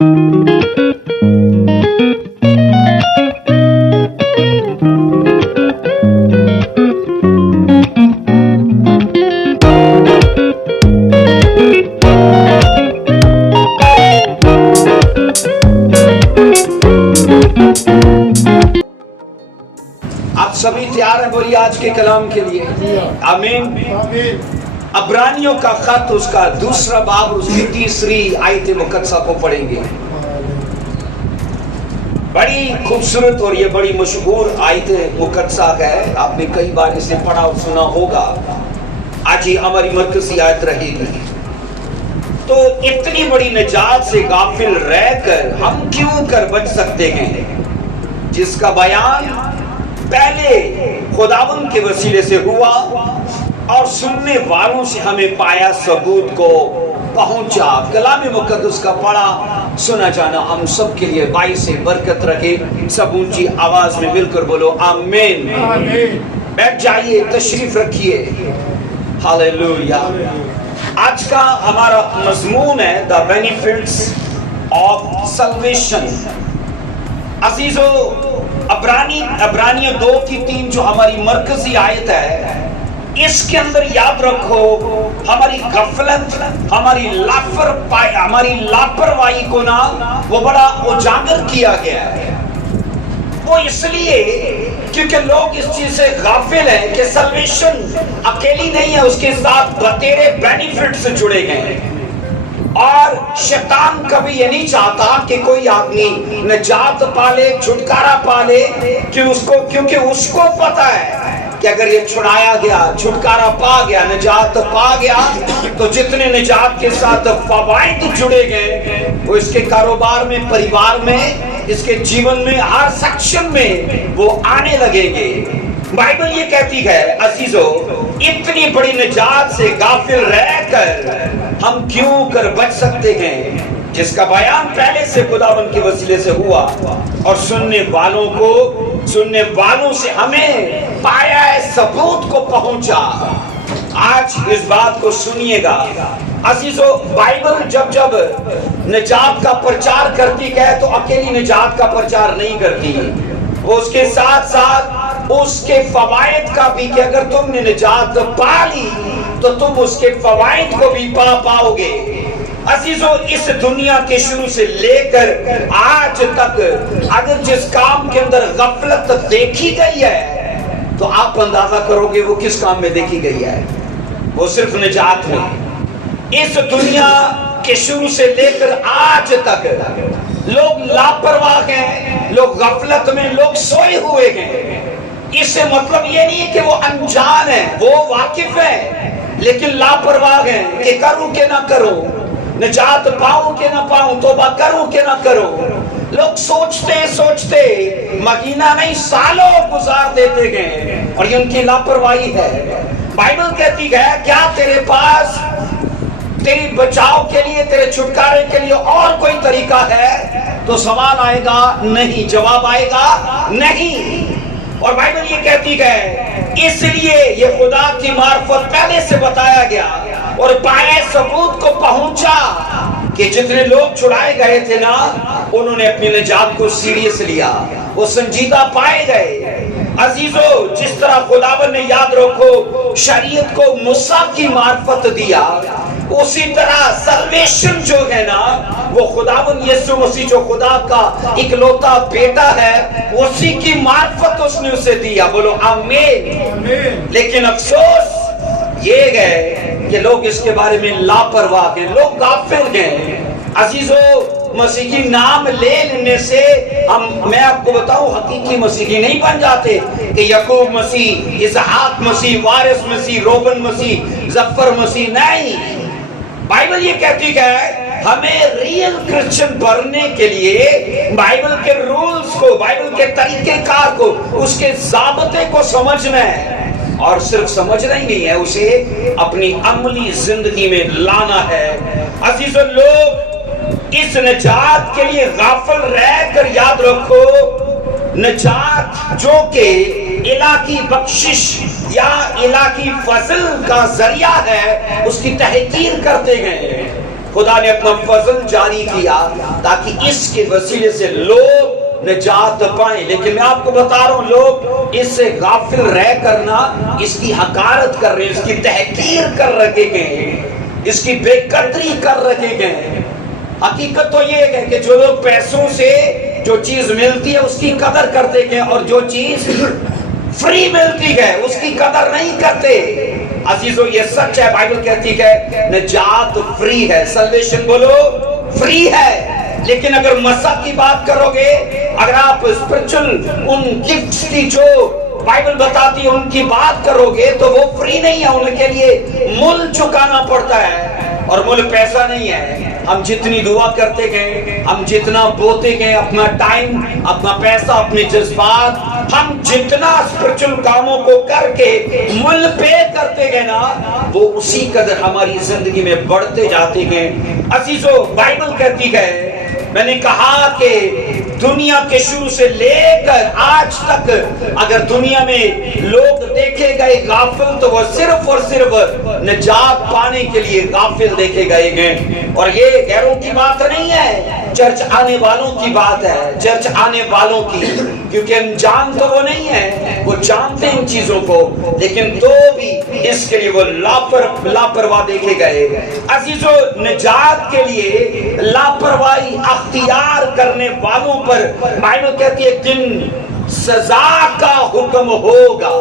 آپ سبھی تیار ہیں؟ بولیے آج کے کلام کے لیے آمین۔ عبرانیوں کا خط، اس کا دوسرا باب، اس کی تیسری آیت مقدسہ کو پڑھیں گے۔ بڑی خوبصورت اور یہ بڑی مشہور آیت مقدسہ ہے، آپ نے کئی بار اسے پڑھا اور سنا ہوگا۔ آج یہ ہماری مرکزی آیت رہے گی۔ تو اتنی بڑی نجات سے غافل رہ کر ہم کیوں کر بچ سکتے ہیں، جس کا بیان پہلے خداوند کے وسیلے سے ہوا اور سننے والوں سے ہمیں پایا ثبوت کو پہنچا۔ کلام مقدس کا پڑھا سنا جانا ہم سب کے لیے باعث برکت رکھے۔ سب اونچی آواز میں مل کر بولو آمین۔ بیٹھ جائیے، تشریف رکھیے۔ ہاللویا۔ آج کا ہمارا مضمون ہے The Benefits of Salvation۔ عزیزو، عبرانیوں 2:3 جو ہماری مرکزی آیت ہے، اس کے اندر یاد رکھو ہماری غفلت، ہماری لاپرواہی کو نا وہ بڑا اجاگر کیا گیا ہے۔ وہ اس لیے کیونکہ لوگ اس چیز سے غافل ہیں کہ سلویشن اکیلی نہیں ہے، اس کے ساتھ بتیرے بینیفٹ سے جڑے گئے ہیں۔ اور شیطان کبھی یہ نہیں چاہتا کہ کوئی آدمی نجات پالے، چھٹکارا پالے، کیونکہ اس کو پتا ہے کہ اگر یہ چھڑایا گیا، چھٹکارا پا گیا، نجات پا گیا، تو جتنے نجات کے ساتھ فوائد جڑے گئے وہ اس کے کاروبار میں، پریوار میں، اس کے جیون میں، ہر سیکشن میں وہ آنے لگیں گے۔ بائبل یہ کہتی ہے عزیزو، اتنی بڑی نجات سے غافل رہ کر ہم کیوں کر بچ سکتے ہیں، جس کا بیان پہلے سے خداوند کے وسیلے سے ہوا اور سننے والوں سے ہمیں پایا ہے، ثبوت کو پہنچا۔ آج اس بات کو سنیے گا عزیزو، بائبل جب نجات کا پرچار کرتی ہے تو اکیلی نجات کا پرچار نہیں کرتی، وہ اس کے ساتھ ساتھ اس کے فوائد کا بھی، کہ اگر تم نے نجات پا لی تو تم اس کے فوائد کو بھی پاؤ گے۔ عزیزو، اس دنیا کے شروع سے لے کر آج تک اگر جس کام کے اندر غفلت دیکھی گئی ہے تو آپ اندازہ کرو گے وہ کس کام میں دیکھی گئی ہے؟ وہ صرف نجات میں۔ اس دنیا کے شروع سے لے کر آج تک لوگ لاپرواہ ہیں، لوگ غفلت میں، لوگ سوئے ہوئے ہیں۔ اس سے مطلب یہ نہیں ہے کہ وہ انجان ہیں، وہ واقف ہیں لیکن لاپرواہ ہیں کہ کروں کہ نہ کروں، نجات پاؤں کہ نہ پاؤں، توبہ کروں کہ نہ کروں۔ لوگ سوچتے مہینہ نہیں سالوں گزار دیتے گئے، اور یہ ان کی لاپرواہی ہے۔ بائبل کہتی ہے کیا تیرے پاس تیری بچاؤ کے لیے، تیرے چھٹکارے کے لیے اور کوئی طریقہ ہے؟ تو سوال آئے گا نہیں، جواب آئے گا نہیں۔ اور بائبل یہ کہتی ہے اس لیے یہ خدا کی معرفت پہلے سے بتایا گیا اور پائے ثبوت کو پہنچا کہ جتنے لوگ چھڑائے گئے تھے نا، انہوں نے اپنی نجات کو سیریس لیا، وہ سنجیدہ پائے گئے۔ عزیزو، جس طرح خداوند نے، یاد رکھو، شریعت کو موسیٰ کی معرفت دیا، اسی طرح سلویشن جو ہے نا، وہ خداوند یسوع مسیح جو خدا کا اکلوتا بیٹا ہے، اسی کی معرفت اس نے اسے دیا۔ بولو آمین۔ لیکن افسوس یہ ہے کہ لوگ اس کے بارے میں لاپرواہ ہیں، لوگ غافل ہیں۔ عزیزو، مسیحی نام لے لینے سے میں آپ کو بتاؤں حقیقی مسیحی نہیں بن جاتے کہ یعقوب مسیح، اسحاق مسیح، وارث مسیح، روبن مسیح، ظفر مسیح، نہیں۔ بائبل یہ کہتی ہے ہمیں ریئل کرسچن بننے کے لیے بائبل کے رولز کو، بائبل کے طریقہ کار کو، اس کے ضابطے کو سمجھنا ہے، اور صرف سمجھنا ہی نہیں ہے، اسے اپنی عملی زندگی میں لانا ہے۔ عزیزو، لوگ اس نجات کے لیے غافل رہ کر، یاد رکھو، نجات جو کہ الہی بخشش یا الہی فضل کا ذریعہ ہے، اس کی تحقیر کرتے گئے۔ خدا نے اپنا فضل جاری کیا تاکہ اس کے وسیلے سے لوگ نجات پائیں. لیکن میں آپ کو بتا رہا ہوں لوگ اس سے غافل رہ کرنا اس کی حقارت کر رہے ہیں, اس کی تحقیر کر رکھے گئے ہیں, اس کی بے قدری کر رکھے گئے ہیں. حقیقت تو یہ ہے کہ جو لوگ پیسوں سے جو چیز ملتی ہے اس کی قدر کرتے ہیں اور جو چیز فری ملتی ہے اس کی قدر نہیں کرتے. عزیزو یہ سچ ہے, بائبل کہتی ہے نجات فری ہے, سلویشن بولو فری ہے. لیکن اگر مسا کی بات کرو گے, اگر آپ اسپرچل ان گفٹس کی جو بائبل بتاتی ہے ان کی بات کرو گے تو وہ فری نہیں ہے, ان کے لیے مول چکانا پڑتا ہے اور مول پیسہ نہیں ہے. ہم جتنی دعا کرتے گئے, ہم جتنا بوتے گئے, اپنا ٹائم, اپنا پیسہ, اپنے جذبات, ہم جتنا اسپرچل کاموں کو کر کے مل پے کرتے گئے نا, وہ اسی قدر ہماری زندگی میں بڑھتے جاتے گئے. عزیزو بائبل کہتی ہے, میں نے کہا کہ دنیا کے شروع سے لے کر آج تک اگر دنیا میں لوگ دیکھے گئے غافل تو وہ صرف اور صرف نجات پانے کے لیے غافل دیکھے گئے گئے. اور یہ غیروں کی بات نہیں ہے, چرچ آنے والوں کی بات ہے, چرچ آنے والوں کی, کیونکہ انجان تو وہ نہیں ہے, وہ جانتے ہیں ان چیزوں کو, لیکن تو بھی اس کے لیے وہ لاپرواہ دیکھے گئے. عزیزو نجات کے لیے لاپرواہی اختیار کرنے والوں پر بائبل کہتی ہے ایک دن سزا کا حکم ہوگا.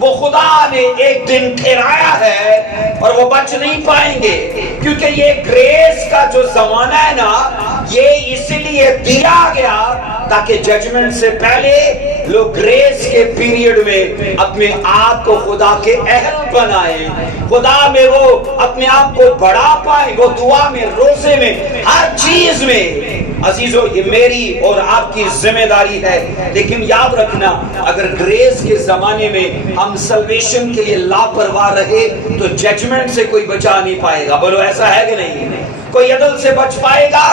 وہ خدا نے ایک دن ٹھہرایا ہے اور وہ بچ نہیں پائیں گے, کیونکہ یہ گریس کا جو زمانہ ہے نا, یہ اسی لیے دیا گیا تاکہ ججمنٹ سے پہلے لوگ گریس کے پیریڈ میں اپنے آپ کو خدا کے اہل بنائیں, خدا میں وہ اپنے آپ کو بڑھا پائیں, وہ دعا میں, روزے میں, ہر چیز میں. عزیزو یہ میری اور آپ کی ذمہ داری ہے, لیکن یاد رکھنا اگر گریس کے زمانے میں ہم سلویشن کے لیے لاپرواہ رہے تو ججمنٹ سے کوئی بچا نہیں پائے گا. بولو ایسا ہے کہ نہیں؟ کوئی عدل سے بچ پائے گا؟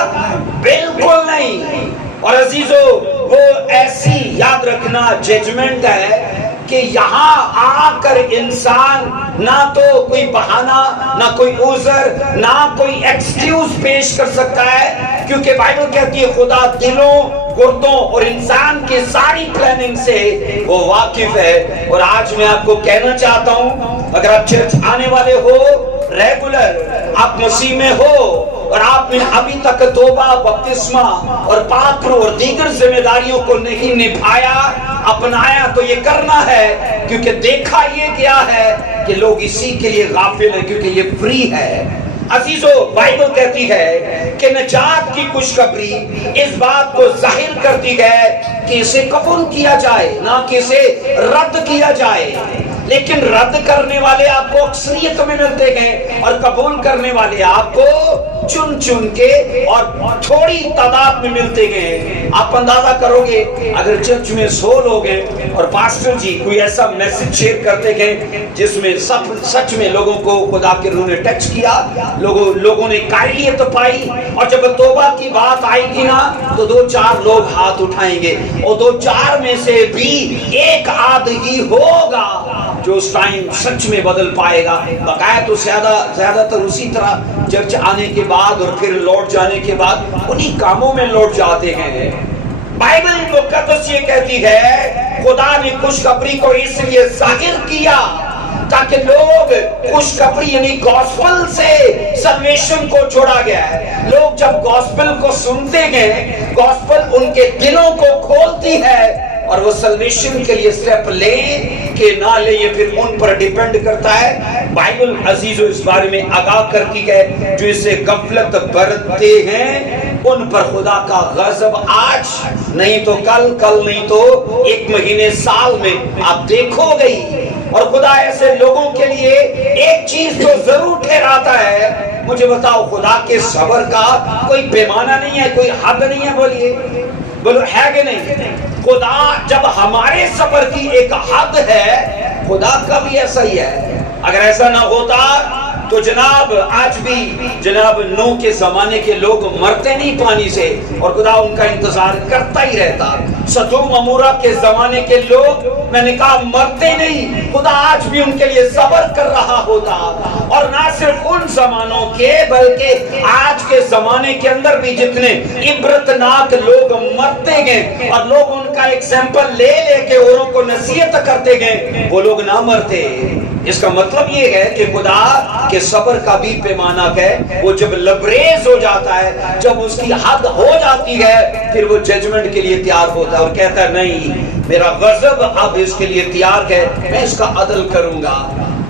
بالکل نہیں. اور عزیزو وہ ایسی یاد رکھنا ججمنٹ ہے کہ یہاں آ کر انسان نہ تو کوئی بہانہ, نہ کوئی عذر, نہ کوئی ایکسکیوز پیش کر سکتا ہے, کیونکہ بائبل کہتی ہے خدا دلوں, گردوں اور انسان کی ساری پلاننگ سے وہ واقف ہے. اور آج میں آپ کو کہنا چاہتا ہوں, اگر آپ چرچ آنے والے ہو, ریگولر آپ مسیح میں ہو اور آپ نے ابھی تک توبہ, بپتسمہ اور پاتر اور دیگر ذمہ داریوں کو نہیں نبھایا, اپنایا, تو یہ کرنا ہے, کیونکہ دیکھا یہ گیا ہے کہ لوگ اسی کے لیے غافل ہیں, کیونکہ یہ فری ہے. عزیزو بائبل کہتی ہے کہ نجات کی خوشخبری اس بات کو ظاہر کرتی ہے کہ اسے قبول کیا جائے, نہ کہ اسے رد کیا جائے. لیکن رد کرنے والے آپ کو اکثریت میں ملتے ہیں اور قبول کرنے والے آپ کو چن چن کے اور تھوڑی تعداد میں ملتے گئے. آپ اندازہ کرو گے اگر چرچ میں 100 لوگ ہیں اور پاسٹر جی کوئی ایسا میسج شیئر کرتے گئے جس میں سچ میں لوگوں کو خدا کے روح نے ٹچ کیا, لوگوں نے قائلیت پائی, اور جب توبہ کی بات آئے گی نا تو 2-4 لوگ ہاتھ اٹھائیں گے, اور 2-4 میں سے بھی ایک آدھ ہی ہوگا جو اس ٹائم سچ میں بدل پائے گا. بقایا تو زیادہ تر اسی طرح چرچ آنے کے بعد اور پھر لوٹ جانے کے بعد انہی کاموں میں لوٹ جاتے ہیں. بائبل مقدس یہ کہتی ہے خدا نے خوشخبری کو اس لیے ظاہر کیا تاکہ لوگ خوشخبری یعنی گوسپل سے سلویشن کو جوڑا گیا ہے. لوگ جب گوسپل کو سنتے گئے, گوسپل ان کے دلوں کو کھولتی ہے اور وہ سلویشن کے لیے سٹیپ لیں کہ نہ لیں یہ پھر ان پر ڈیپینڈ کرتا ہے. بائبل عزیزو اس بارے میں آگاہ کرتی ہے جو اسے غفلت برتتے ہیں ان پر خدا کا غضب آج نہیں تو کل, کل نہیں تو 1 مہینے, سال میں آپ دیکھو گئی. اور خدا ایسے لوگوں کے لیے ایک چیز تو ضرور ٹھہراتا ہے. مجھے بتاؤ خدا کے صبر کا کوئی پیمانہ نہیں ہے, کوئی حد نہیں ہے, بولیے بولو ہے کہ نہیں؟ خدا جب ہمارے صبر کی ایک حد ہے, خدا کا بھی ایسا ہی ہے. اگر ایسا نہ ہوتا تو جناب آج بھی جناب نوح کے زمانے کے لوگ مرتے نہیں پانی سے اور خدا ان کا انتظار کرتا ہی رہتا. سدوم عمورہ کے زمانے کے لوگ میں نے کہا مرتے نہیں، خدا آج بھی ان کے لیے صبر کر رہا ہوتا، اور نہ صرف ان زمانوں کے بلکہ آج کے زمانے کے اندر بھی جتنے عبرتناک لوگ مرتے گئے اور لوگ ان کا ایگزامپل لے لے کے اوروں کو نصیحت کرتے گئے، وہ لوگ نہ مرتے۔ اس کا مطلب یہ ہے کہ خدا کے صبر کا بھی پیمانہ ہے، وہ جب لبریز ہو جاتا ہے، جب اس کی حد ہو جاتی ہے، پھر وہ ججمنٹ کے لیے تیار ہوتا ہے اور کہتا ہے نہیں، میرا غضب اب اس کے لیے تیار ہے، میں اس کا عدل کروں گا۔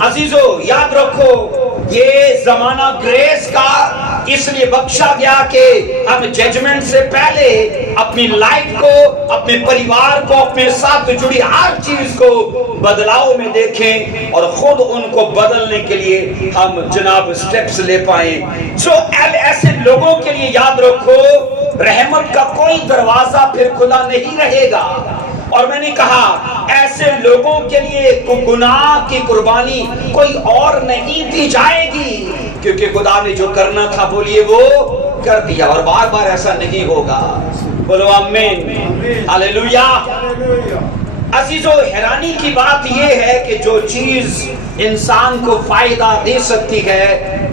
عزیزو یاد رکھو، یہ زمانہ گریس کا اس لیے بخشا گیا کہ ہم ججمنٹ سے پہلے اپنی لائف کو، اپنے پریوار کو، اپنے ساتھ جڑی ہر چیز کو بدلاؤ میں دیکھیں اور خود ان کو بدلنے کے لیے ہم جناب سٹیپس لے پائیں۔ سو ایسے لوگوں کے لیے یاد رکھو، رحمت کا کوئی دروازہ پھر کھلا نہیں رہے گا، اور میں نے کہا ایسے لوگوں کے لیے گناہ کی قربانی کوئی اور نہیں دی جائے گی، کیونکہ خدا نے جو کرنا تھا بولیے وہ کر دیا، اور بار بار ایسا نہیں ہوگا۔ بولو آمین، ہاللیلویہ۔ عزیزو حیرانی کی بات یہ ہے کہ جو چیز انسان کو فائدہ دے سکتی ہے،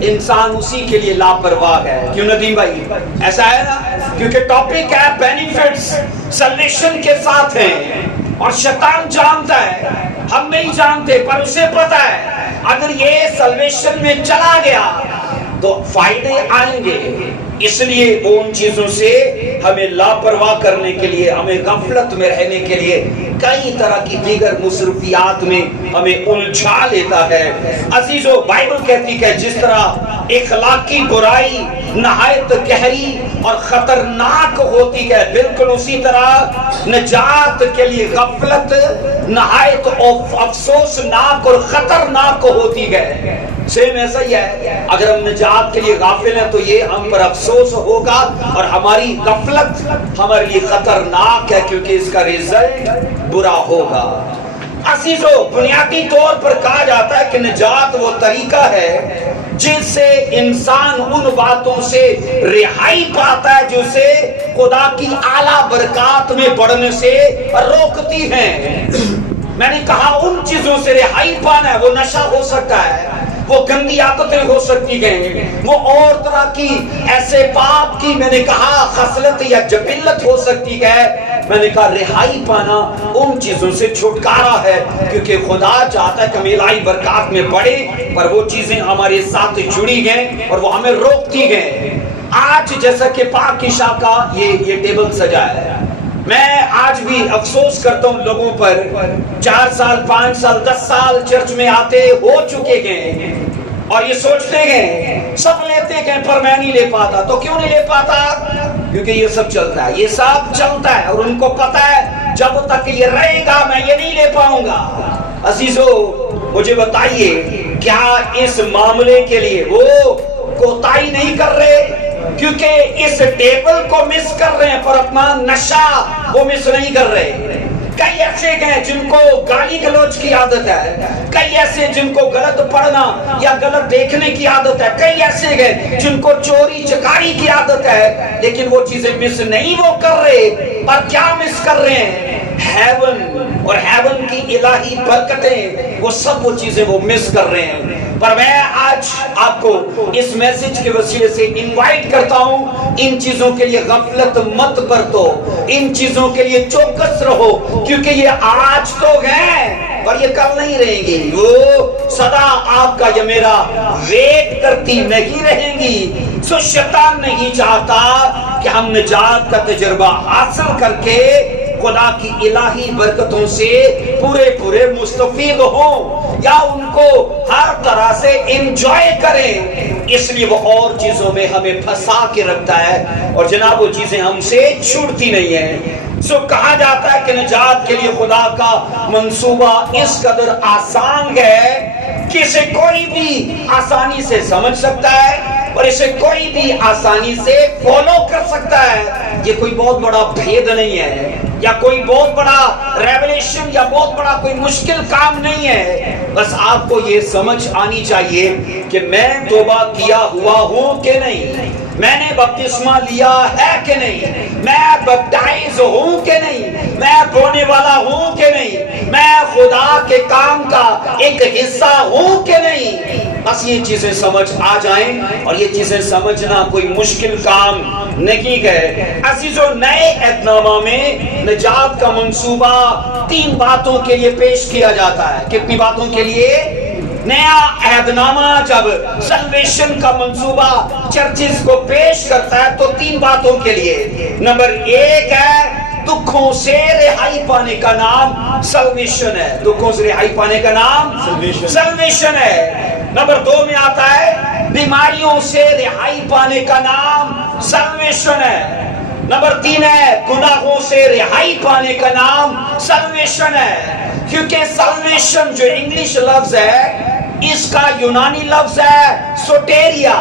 انسان اسی کے لیے لاپرواہ ہے۔ کیوں ندیم بھائی ایسا ہے نا؟ کیونکہ ٹاپک ہے بینیفٹس سیلویشن کے ساتھ ہیں، اور شیطان جانتا ہے، ہم نہیں جانتے پر اسے پتا ہے اگر یہ سیلویشن میں چلا گیا تو فائدے آئیں گے، اس لیے ان چیزوں سے ہمیں لاپرواہ کرنے کے لیے، ہمیں غفلت میں رہنے کے لیے کئی طرح کی دیگر مصروفیات میں ہمیں الجھا لیتا ہے۔ عزیزو بائبل کہتی ہے جس طرح اخلاقی برائی نہایت گہری اور خطرناک ہوتی ہے، بالکل اسی طرح نجات کے لیے غفلت نہایت افسوسناک اور خطرناک ہوتی ہے۔ سیم ایسا ہی ہے، اگر ہم نجات کے لیے غافل ہیں تو یہ ہم پر افسوس ہوگا، اور ہماری غفلت ہمارے لیے خطرناک ہے کیونکہ اس کا رزلٹ برا ہوگا۔ عزیزو بنیادی طور پر کہا جاتا ہے کہ نجات وہ طریقہ ہے جس سے انسان ان باتوں سے رہائی پاتا ہے جو اسے خدا کی اعلیٰ برکات میں بڑھنے سے روکتی ہیں۔ میں نے کہا ان چیزوں سے رہائی پانا ہے، وہ نشہ ہو سکتا ہے، وہ گندی عادتیں ہو سکتی ہیں، وہ اور طرح کی ایسے پاپ کی میں نے کہا خصلت یا جبلت ہو سکتی ہے۔ میں نے کہا رہائی پانا ان چیزوں سے چھٹکارا ہے، کیونکہ خدا چاہتا ہے کہ ہم الہی برکات میں بڑھے، پر وہ چیزیں ہمارے ساتھ جڑی گئیں اور وہ ہمیں روکتی گئیں۔ آج جیسا کہ پاک عشاء کا یہ ٹیبل سجا ہے، میں آج بھی افسوس کرتا ہوں لوگوں پر، 4 سال 5 سال 10 سال چرچ میں آتے ہو چکے گئے اور یہ سوچتے گئے سب لیتے گئے پر میں نہیں لے پاتا۔ تو کیوں نہیں لے پاتا؟ کیونکہ یہ سب چلتا ہے، یہ سب چلتا ہے، اور ان کو پتا ہے جب تک یہ رہے گا میں یہ نہیں لے پاؤں گا۔ عزیزو مجھے بتائیے کیا اس معاملے کے لیے وہ کوتاہی نہیں کر رہے؟ کیونکہ اس ٹیبل کو مس کر رہے ہیں پر اپنا نشہ وہ مس نہیں کر رہے۔ کئی ایسے ہیں جن کو گالی گلوچ کی عادت ہے، کئی ایسے جن کو غلط پڑھنا یا غلط دیکھنے کی عادت ہے، کئی ایسے ہیں جن کو چوری چکاری کی عادت ہے، لیکن وہ چیزیں مس نہیں وہ کر رہے، پر کیا مس کر رہے ہیں؟ ہیون اور ہیون کی الہی برکتیں، وہ سب وہ چیزیں وہ مس کر رہے ہیں۔ پر میں آج آپ کو اس میسج کے وسیلے سے انوائٹ کرتا ہوں، ان چیزوں کے لیے غفلت مت برتو، ان چیزوں کے لیے چوکس رہو، کیونکہ یہ آج تو ہیں پر یہ کل نہیں رہیں گی، وہ سدا آپ کا یا میرا ویٹ کرتی نہیں رہیں گی۔ سو شیطان نہیں چاہتا کہ ہم نجات کا تجربہ حاصل کر کے خدا کی الہی برکتوں سے پورے مستفید ہوں یا ان کو ہر طرح سے انجوائے کریں، اس لیے وہ اور چیزوں میں ہمیں پھنسا کے رکھتا ہے، اور جناب وہ چیزیں ہم سے چھوٹتی نہیں ہیں۔ سو کہا جاتا ہے کہ نجات کے لیے خدا کا منصوبہ اس قدر آسان ہے کہ اسے کوئی بھی آسانی سے سمجھ سکتا ہے اور اسے کوئی بھی آسانی سے فالو کر سکتا ہے۔ یہ کوئی بہت بڑا بھید نہیں ہے یا کوئی بہت بڑا ریولیشن یا بہت بڑا کوئی مشکل کام نہیں ہے، بس آپ کو یہ سمجھ آنی چاہیے کہ میں توبہ کیا ہوا ہوں کہ نہیں، میں نے بپتسمہ لیا ہے کہ نہیں، میں بیپٹائز ہوں کہ نہیں، میں بونے والا ہوں کہ نہیں، میں خدا کے کام کا ایک حصہ ہوں کہ نہیں، بس یہ چیزیں سمجھ آ جائیں، اور یہ چیزیں سمجھنا کوئی مشکل کام نہیں ہے۔ عزیزو، نئے عہد نامہ میں نجات کا منصوبہ 3 باتوں کے لیے پیش کیا جاتا ہے۔ کتنی باتوں کے لیے؟ نیا عہد نامہ جب سلویشن کا منصوبہ چرچز کو پیش کرتا ہے تو 3 باتوں کے لیے۔ نمبر 1 ہے دکھوں سے رہائی پانے کا نام سلویشن ہے، دکھوں سے رہائی پانے کا نام سلویشن ہے۔ نمبر 2 میں آتا ہے بیماریوں سے رہائی پانے کا نام سلویشن ہے۔ نمبر 3 ہے گناہوں سے رہائی پانے کا نام سلویشن ہے۔ کیونکہ سلویشن جو انگلش لفظ ہے اس کا یونانی لفظ ہے سوٹیریا،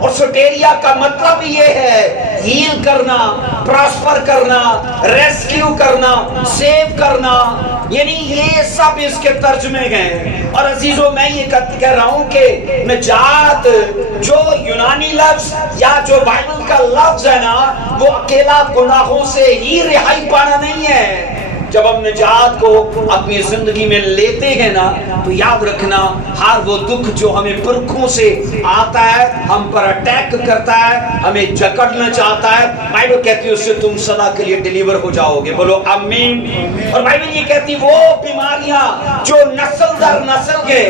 اور سوٹیریا کا مطلب یہ ہے ہیل کرنا، پراسپر کرنا، ریسکیو کرنا، سیو کرنا، یعنی یہ سب اس کے ترجمے ہیں۔ اور عزیزو، میں یہ کہہ رہا ہوں کہ نجات جو یونانی لفظ یا جو بائبل کا لفظ ہے نا، وہ اکیلا گناہوں سے ہی رہائی پانا نہیں ہے۔ جب ہم نجات کو اپنی زندگی میں لیتے ہیں نا، تو یاد رکھنا ہر وہ دکھ جو ہمیں پرکھوں سے آتا ہے، ہم پر اٹیک کرتا ہے، ہمیں جکڑنا چاہتا ہے، بائبل کہتی ہے اس سے تم سدا کے لیے ڈیلیور ہو جاؤ گے، بولو آمین۔ اور بائبل یہ کہتی وہ بیماریاں جو نسل در نسل کے،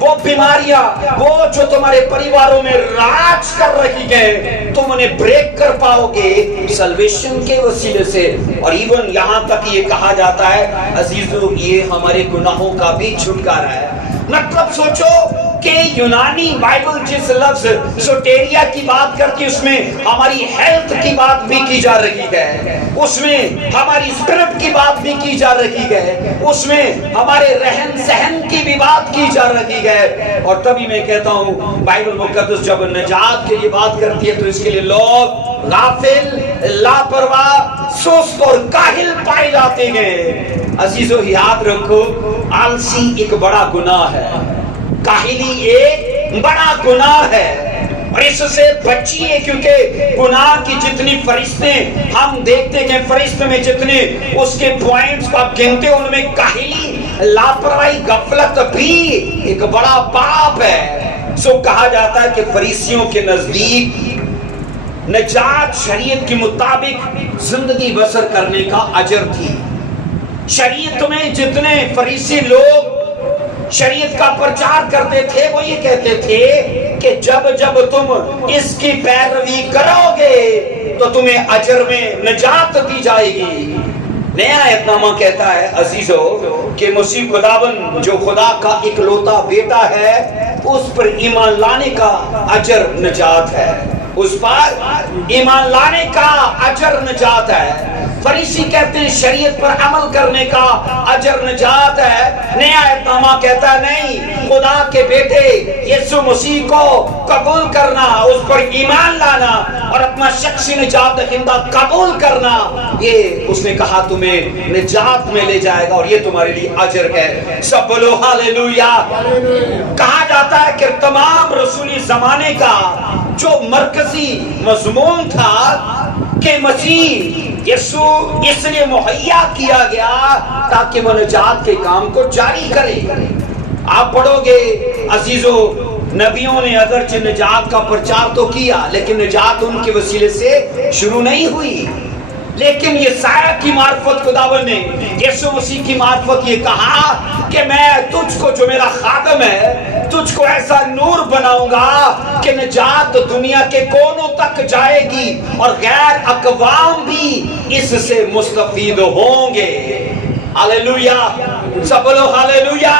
وہ بیماریاں وہ جو تمہارے پریواروں میں راج کر رہی ہے، تم انہیں بریک کر پاؤ گے سلویشن کے وسیلے سے۔ اور ایون یہاں تک یہ کہا جاتا ہے عزیزو، یہ ہمارے گناہوں کا بھی چھٹکارا ہے۔ مطلب سوچو کہ یونانی بائبل جس لفظ سوٹیریا کی بات کرتی اس میں ہماری ہیلتھ کی بات بھی کی جا رہی ہے، اس میں ہماری اسپرٹ کی بات بھی کی جا رہی ہے، اس میں ہمارے رہن سہن کی بھی بات کی جا رہی ہے۔ اور تبھی میں کہتا ہوں بائبل مقدس جب نجات کے لیے بات کرتی ہے تو اس کے لیے لوگ غافل، لاپرواہ، سست اور کاہل پائے جاتے ہیں۔ عزیزو، یاد رکھو آلسی ایک بڑا گناہ ہے، کاہلی ایک بڑا گناہ ہے، اور اس سے بچیے، کیونکہ گناہ کی جتنی فرشتے ہم دیکھتے ہیں، فرشتے میں جتنے اس کے پوائنٹس کو آپ گنتے ہیں، ان میں کاہلی، لاپرواہی، غفلت بھی ایک بڑا پاپ ہے۔ سو کہا جاتا ہے کہ فریسیوں کے نزدیک نجات شریعت کے مطابق زندگی بسر کرنے کا اجر تھی۔ شریعت میں جتنے فریسی لوگ شریعت کا پرچار کرتے تھے وہ یہ کہتے تھے کہ جب جب تم اس کی پیروی کرو گے تو تمہیں اجر میں نجات دی جائے گی۔ نیا عہد نامہ کہتا ہے عزیزو کہ مسیح خداوند جو خدا کا اکلوتا بیٹا ہے اس پر ایمان لانے کا اجر نجات ہے، اس پر ایمان لانے کا اجر نجات ہے۔ فریسی کہتے ہیں شریعت پر عمل کرنے کا اجر نجات ہے، نیا عہد نامہ کہتا ہے نہیں، خدا کے بیٹے یسوع مسیح کو قبول کرنا، اس پر ایمان لانا اور اپنا شخصی نجات دہندہ قبول کرنا، یہ اس نے کہا تمہیں نجات میں لے جائے گا اور یہ تمہارے لیے اجر ہے۔ سب بولو ہاللیلویا۔ کہا جاتا ہے کہ تمام رسولی زمانے کا جو مرکزی مضمون تھا کہ مسیح یسوع اس لیے مہیا کیا گیا تاکہ وہ نجات کے کام کو جاری کرے۔ آپ پڑھو گے عزیزو، نبیوں نے اگرچہ نجات کا پرچار تو کیا لیکن نجات ان کے وسیلے سے شروع نہیں ہوئی، لیکن یہ سایہ کی معرفت خداوند نے یسوع مسیح کی معرفت یہ کہا کہ میں تجھ کو جو میرا خادم ہے تجھ کو ایسا نور بناؤں گا کہ نجات دنیا کے کونوں تک جائے گی اور غیر اقوام بھی اس سے مستفید ہوں گے۔ ہاللیلویا، سب بولو ہاللیلویا۔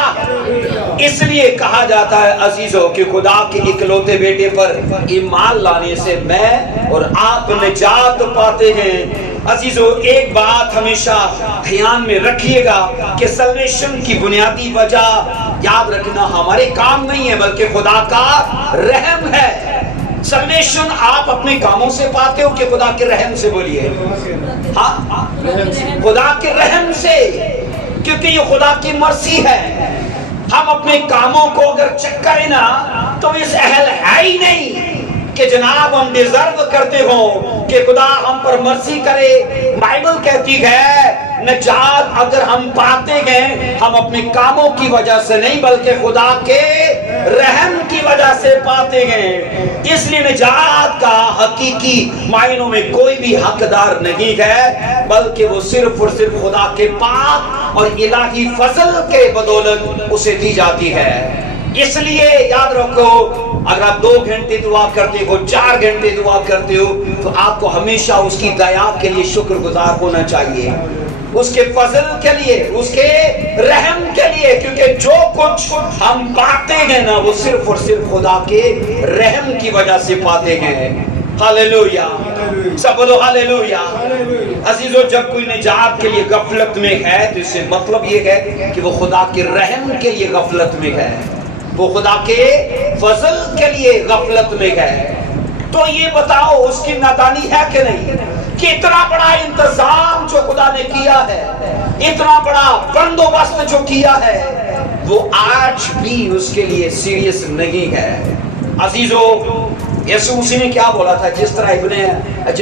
اس لیے کہا جاتا ہے عزیزو کہ خدا کے اکلوتے بیٹے پر ایمان لانے سے میں اور آپ نجات پاتے ہیں۔ عزیزو، ایک بات ہمیشہ دھیان میں رکھیے گا کہ سلویشن کی بنیادی وجہ یاد رکھنا ہمارے کام نہیں ہے بلکہ خدا کا رحم ہے۔ سلویشن آپ اپنے کاموں سے پاتے ہو کہ خدا کے رحم سے؟ بولیے ہاں، خدا کے رحم سے، کیونکہ یہ خدا کی مرضی ہے۔ ہم اپنے کاموں کو اگر چیک کریں نا تو اس اہل ہے ہی نہیں کہ جناب ہم ڈیزرو کرتے ہوں کہ خدا ہم پر مرسی کرے. بائبل کہتی ہے نجات اگر ہم پاتے گئے ہم اپنے کاموں کی وجہ سے نہیں بلکہ خدا کے رحم کی وجہ سے پاتے گئے. اس لیے نجات کا حقیقی معنوں میں کوئی بھی حقدار نہیں ہے بلکہ وہ صرف اور صرف خدا کے پاک اور الہی فضل کے بدولت اسے دی جاتی ہے. اس لیے یاد رکھو اگر آپ 2 گھنٹے دعا کرتے ہو 4 گھنٹے دعا کرتے ہو تو آپ کو ہمیشہ اس کی دیا کے لیے شکر گزار ہونا چاہیے, اس کے فضل کے لیے, اس کے رحم کے لیے, کیونکہ جو کچھ ہم پاتے ہیں نا وہ صرف اور صرف خدا کے رحم کی وجہ سے پاتے ہیں. ہاللیلویا, سب بولو ہاللیلویا. عزیزو جب کوئی نجات کے لیے غفلت میں ہے تو اس سے مطلب یہ ہے کہ وہ خدا کے رحم کے لیے غفلت میں ہے, وہ خدا کے فضل کے لیے غفلت میں ہے. تو یہ بتاؤ اس کی نادانی ہے کہ نہیں کہ اتنا بڑا انتظام جو خدا نے کیا ہے, اتنا بڑا بندوبست جو کیا ہے وہ آج بھی اس کے لیے سیریس نہیں ہے. عزیزو یسوع مسیح نے کیا بولا تھا, جس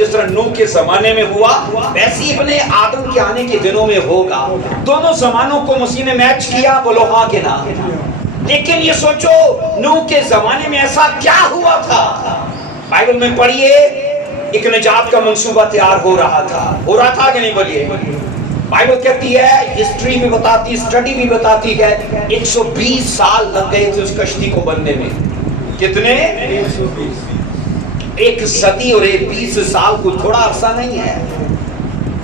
طرح نوح کے زمانے میں ہوا ویسے ابن آدم کے آنے کے دنوں میں ہوگا. دونوں زمانوں کو مسیح نے میچ کیا, بولو ہاں کہ نہ. لیکن یہ سوچو نوح کے زمانے میں ایسا کیا ہوا تھا. بائبل میں پڑھیے ایک نجات کا منصوبہ تیار ہو رہا تھا کہ نہیں, بولیے. بائبل کہتی ہے, ہسٹری بھی بتاتی, اسٹڈی بھی بتاتی ہے 120 سال لگ گئے تھے اس کشتی کو بننے میں. کتنے؟ 1 صدی اور 20 سال کو تھوڑا عرصہ نہیں ہے.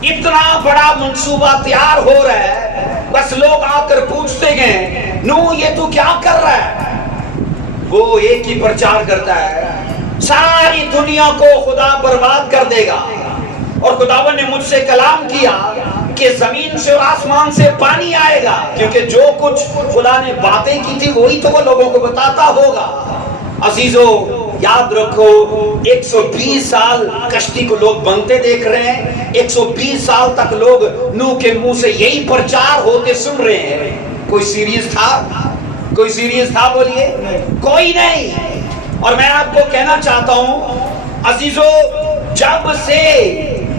اتنا بڑا منصوبہ تیار ہو رہا ہے, بس لوگ آ کر پوچھتے گئے نوح یہ تو کیا کر رہا ہے. وہ ایک ہی پرچار کرتا ہے ساری دنیا کو خدا برباد کر دے گا, اور خداوند نے مجھ سے کلام کیا کہ زمین سے اور آسمان سے پانی آئے گا, کیونکہ جو کچھ خدا نے باتیں کی تھی وہی تو وہ لوگوں کو بتاتا ہوگا. عزیزو یاد رکھو 120 سال کشتی کو لوگ بنتے دیکھ رہے ہیں, 120 سال تک لوگ نوح کے منہ سے یہی پرچار ہوتے سن رہے ہیں. کوئی سیریز تھا بولیے, کوئی نہیں. اور میں آپ کو کہنا چاہتا ہوں عزیزو جب سے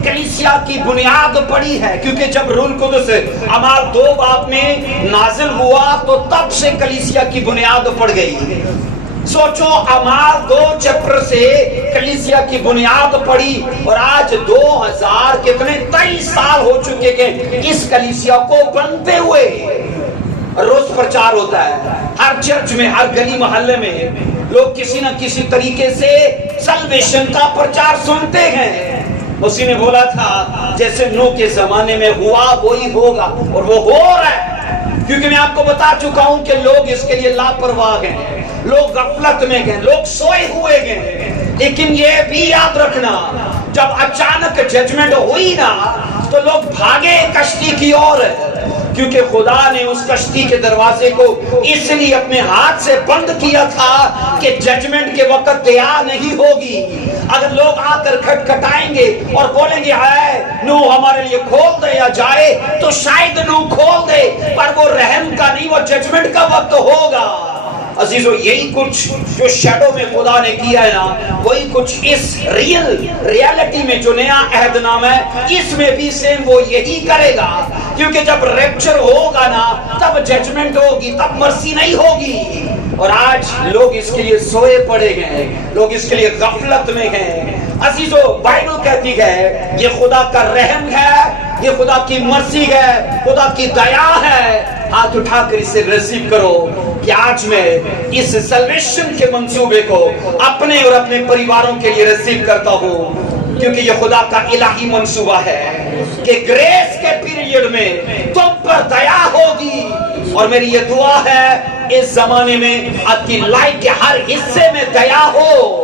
کلیسیا کی بنیاد پڑی ہے, کیونکہ جب روح القدس اعمال 2 باب میں نازل ہوا تو تب سے کلیسیا کی بنیاد پڑ گئی. سوچو اعمال 2 چیپٹر سے کلیسیا کی بنیاد پڑی اور آج 23 سال ہو چکے کہ اس کلیسیا کو بنتے ہوئے. روز پرچار ہوتا ہے ہر چرچ میں, ہر گلی محلے میں لوگ کسی نہ کسی طریقے سے سلویشن کا پرچار سنتے ہیں. اسی نے بولا تھا جیسے نوح کے زمانے میں ہوا وہی ہوگا, اور وہ ہو رہا ہے. کیونکہ میں آپ کو بتا چکا ہوں کہ لوگ اس کے لیے لاپرواہ ہیں, لوگ غفلت میں گئے, لوگ سوئے ہوئے گئے. لیکن یہ بھی یاد رکھنا جب اچانک ججمنٹ ہوئی نا تو لوگ بھاگے کشتی کی اور, کیونکہ خدا نے اس کشتی کے دروازے کو اس لیے اپنے ہاتھ سے بند کیا تھا کہ ججمنٹ کے وقت دیا نہیں ہوگی. اگر لوگ آ کر کھٹکھٹائیں گے اور بولیں گے اے نوح ہمارے لیے کھول دے یا جائے, تو شاید نوح کھول دے, پر وہ رحم کا نہیں, وہ ججمنٹ کا وقت ہوگا. عزیزو یہی کچھ جو شیڈو میں خدا نے کیا ہے نا وہی کچھ اس ریالٹی میں جو نیا عہد نامہ ہے اس میں بھی سیم وہ یہی کرے گا. کیونکہ جب ریپچر ہوگا نا تب ججمنٹ ہوگی, تب مرسی نہیں ہوگی. اور آج لوگ اس کے لیے سوئے پڑے گئے, لوگ اس کے لیے غفلت میں ہیں. عزیزو بائبل کہتی ہے یہ خدا کا رحم ہے, یہ خدا کی مرسی ہے, خدا کی دیا ہے. ہاتھ اٹھا کر اسے ریسیو کرو کہ آج میں اس سلویشن کے منصوبے کو اپنے اور اپنے پریواروں کے لیے ریسیو کرتا ہوں, کیونکہ یہ خدا کا الہی منصوبہ ہے کہ گریس کے پیریڈ میں تم پر دیا ہوگی. اور میری یہ دعا ہے اس زمانے میں آپ کی لائف کے ہر حصے میں دیا ہو.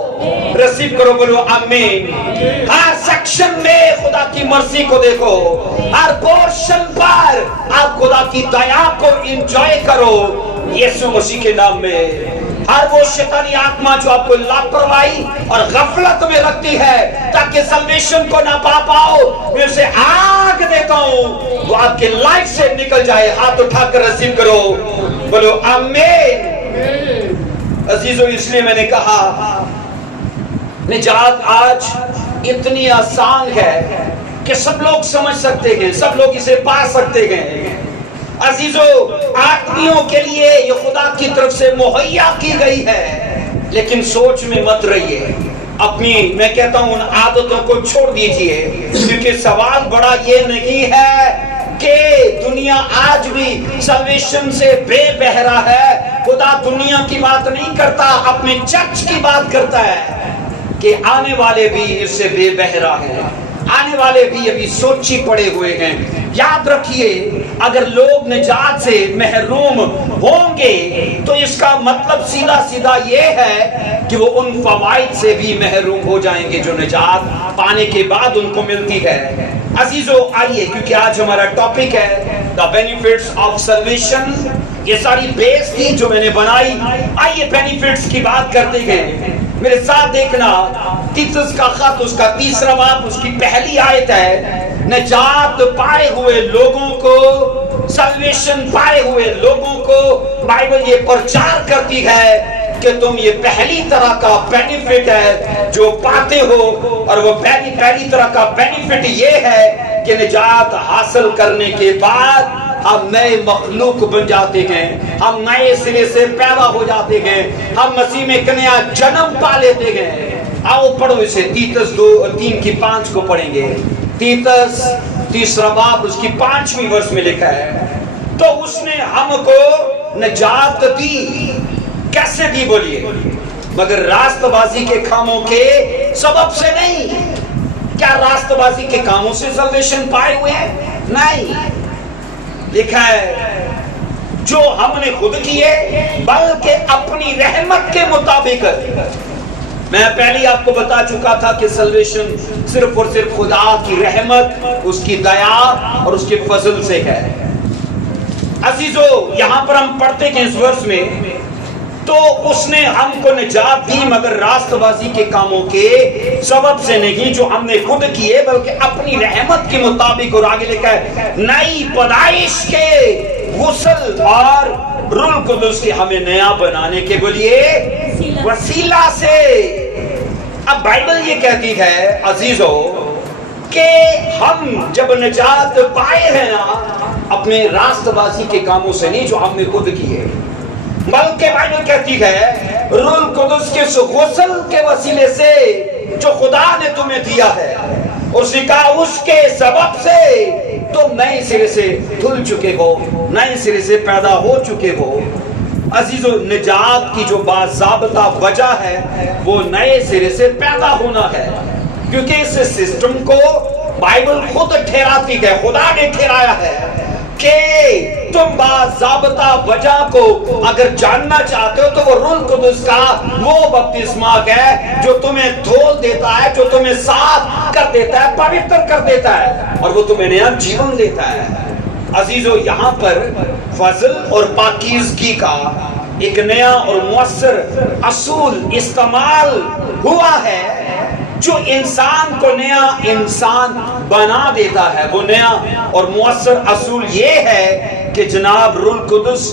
ریسیو کرو, بولو آمین. ہر سیکشن میں خدا کی مرسی کو دیکھو, ہر پورشن پر آپ خدا کی دیا کو انجوائے کرو یسوع مسیح کے نام میں. ہر وہ شیطانی آتما جو آپ کو لاپرواہی اور غفلت میں رکھتی ہے تاکہ سلویشن کو نہ پا پاؤ, میں اسے آگ دیتا ہوں وہ آپ کے لائف سے نکل جائے. ہاتھ اٹھا کر ریسیو کرو, بولو آمین. عزیزو اس لیے میں نے کہا نجات آج اتنی آسان ہے کہ سب لوگ سمجھ سکتے ہیں، سب لوگ اسے پا سکتے ہیں۔ عزیزو، آدمیوں کے لیے یہ خدا کی طرف سے مہیا کی گئی ہے، لیکن سوچ میں مت رہیے، اپنی میں کہتا ہوں ان عادتوں کو چھوڑ دیجئے، کیونکہ سوال بڑا یہ نہیں ہے کہ دنیا آج بھی سلویشن سے بے بہرا ہے۔ خدا دنیا کی بات نہیں کرتا، اپنے چرچ کی بات کرتا ہے کہ آنے والے بھی اس سے بے بہرا ہیں، آنے والے بھی ابھی سوچی پڑے ہوئے ہیں۔ یاد رکھیے، اگر لوگ نجات سے محروم ہوں گے تو اس کا مطلب سیدھا سیدھا یہ ہے کہ وہ ان فوائد سے بھی محروم ہو جائیں گے جو نجات پانے کے بعد ان کو ملتی ہے۔ عزیزو، آئیے، کیونکہ آج ہمارا ٹاپک ہے the benefits of salvation۔ یہ ساری بیس تھی جو میں نے بنائی، آئیے بینیفٹس کی بات کرتے ہیں۔ میرے ساتھ دیکھنا، تیتس کا خط اس کا 3 باب اس کی پہلی آیت ہے، نجات پائے ہوئے لوگوں کو، سلویشن پائے ہوئے لوگوں کو بائبل یہ پرچار کرتی ہے کہ تم یہ پہلی طرح کا بینیفٹ ہے جو پاتے ہو، اور وہ پہلی طرح کا بینیفٹ یہ ہے کہ نجات حاصل کرنے کے بعد ہم نئے مخلوق بن جاتے ہیں، ہم نئے سرے سے پیدا ہو جاتے ہیں، ہم مسیح میں ایک نیا جنم پا لیتے ہیں۔ آؤ پڑھو اسے، تیتس 2:3-5 کو پڑھیں گے۔ تیتس 3 باب اس کی 5ویں ورس میں لکھا ہے، تو اس نے ہم کو نجات دی، کیسے دی بولیے؟ مگر راست بازی کے کاموں کے سبب سے نہیں۔ کیا راست بازی کے کاموں سے سلویشن پائے ہوئے ہیں؟ نہیں، لکھا ہے جو ہم نے خود کیے بلکہ اپنی رحمت کے مطابق۔ میں پہلے آپ کو بتا چکا تھا کہ سلویشن صرف اور صرف خدا کی رحمت، اس کی دیا اور اس کے فضل سے ہے۔ عزیزو، یہاں پر ہم پڑھتے ہیں اس ورس میں، تو اس نے ہم کو نجات دی مگر راست بازی کے کاموں کے سبب سے نہیں جو ہم نے خود کیے بلکہ اپنی رحمت کے مطابق۔ اور آگے لکھا ہے نئی پیدائش کے غسل اور روح القدس کے ہمیں نیا بنانے کے بولیے وسیلہ سے۔ اب بائبل یہ کہتی ہے عزیزو کہ ہم جب نجات پائے ہیں نا، اپنے راست بازی کے کاموں سے نہیں جو ہم نے خود کیے، بلکہ بائبل کہتی ہے روح القدس کے غسل کے وسیلے سے جو خدا نے تمہیں دیا ہے، اس نے کہا اس کے سبب سے تم نئے سرے سے دھل چکے ہو، نئے سرے سے پیدا ہو چکے ہو۔ عزیزو، نجات کی جو باضابطہ وجہ ہے وہ نئے سرے سے پیدا ہونا ہے، کیونکہ اس سسٹم کو بائبل خود ٹھہراتی ہے، خدا نے ٹھہرایا ہے کہ تم باضابطہ وجہ کو اگر جاننا چاہتے ہو تو وہ روح القدس کا وہ بپتسمہ ہے جو تمہیں دھول دیتا ہے، جو تمہیں صاف کر دیتا ہے، پوتر کر دیتا ہے، اور وہ تمہیں نیا جیون دیتا ہے۔ عزیزو، یہاں پر فضل اور پاکیزگی کا ایک نیا اور مؤثر اصول استعمال ہوا ہے جو انسان کو نیا انسان بنا دیتا ہے۔ وہ نیا اور مؤثر اصول یہ ہے کہ جناب روح القدس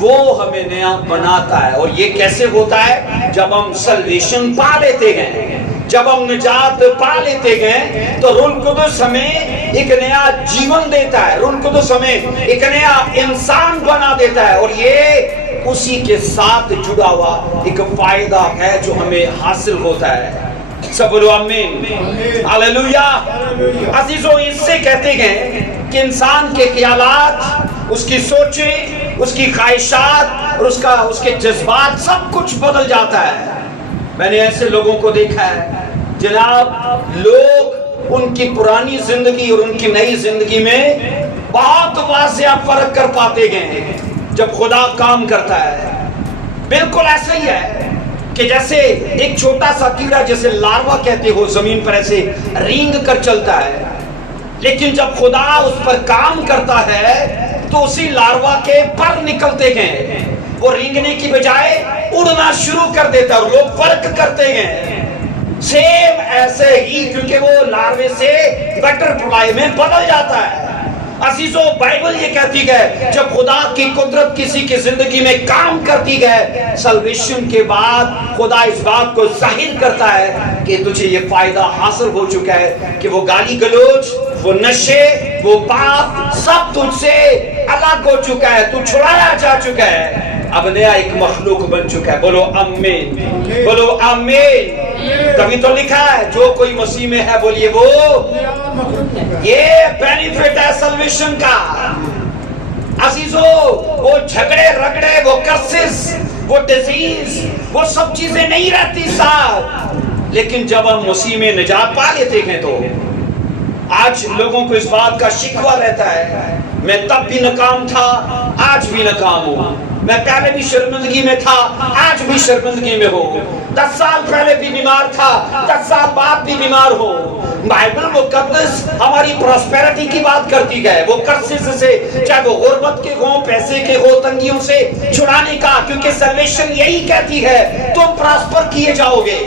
وہ ہمیں نیا بناتا ہے۔ اور یہ کیسے ہوتا ہے؟ جب ہم سلویشن پا لیتے ہیں، جب ہم نجات پا لیتے ہیں تو روح القدس ہمیں ایک نیا جیون دیتا ہے، روح القدس ہمیں ایک نیا انسان بنا دیتا ہے، اور یہ اسی کے ساتھ جڑا ہوا ایک فائدہ ہے جو ہمیں حاصل ہوتا ہے۔ سب بولو آمین، ہاللویا۔ عزیزو، اس سے کہتے ہیں کہ انسان کے خیالات، اس کی سوچیں، اس کی خواہشات اور اس کے جذبات سب کچھ بدل جاتا ہے۔ میں نے ایسے لوگوں کو دیکھا ہے جناب، لوگ ان کی پرانی زندگی اور ان کی نئی زندگی میں بہت واضح فرق کر پاتے ہیں جب خدا کام کرتا ہے۔ بالکل ایسا ہی ہے کہ جیسے ایک چھوٹا سا کیڑا جیسے لاروا کہتے ہو زمین پر ایسے رینگ کر چلتا ہے، لیکن جب خدا اس پر کام کرتا ہے تو اسی لاروا کے پر نکلتے ہیں، وہ رینگنے کی بجائے اڑنا شروع کر دیتا ہے اور لوگ فرق کرتے ہیں۔ سیم ایسے ہی، کیونکہ وہ لاروے سے بٹر فلائی میں بدل جاتا ہے۔ عزیزو بائبل یہ کہتی ہے جب خدا کی قدرت کسی کی زندگی میں کام کرتی ہے سلویشن کے بعد خدا اس بات کو ظاہر کرتا ہے کہ تجھے یہ فائدہ حاصل ہو چکا ہے کہ وہ گالی گلوچ، وہ نشے، وہ پاپ سب تجھ سے الگ ہو چکا ہے، تو چھڑایا جا چکا ہے، اب نیا ایک مخلوق بن چکا ہے۔ بولو آمین، بولو آمین۔ تبھی تو لکھا ہے جو کوئی مسیح میں ہے بولیے وہ یہ بینیفٹ ہے سلویشن کا۔ عزیزو وہ جھگڑے رگڑے، وہ کرسز، وہ ڈیزیز، وہ سب چیزیں نہیں رہتی ساتھ، لیکن جب ہم مسیح میں نجات پا لیتے ہیں تو آج لوگوں کو اس بات کا شکوہ رہتا ہے میں تب بھی ناکام تھا آج بھی ناکام ہوں، میں پہلے بھی شرمندگی میں تھا آج بھی شرمندگی میں ہوں، 10 سال پہلے بھی بیمار تھا 10 سال بعد بھی بیمار ہوں۔ بائبل مقدس ہماری پراسپیرٹی کی بات کرتی ہے، وہ کرسز سے چاہے وہ غربت کے ہوں، پیسے کے ہوں، تنگیوں سے چھڑانے کا، کیونکہ سلویشن یہی کہتی ہے تم پراسپر کیے جاؤ گے،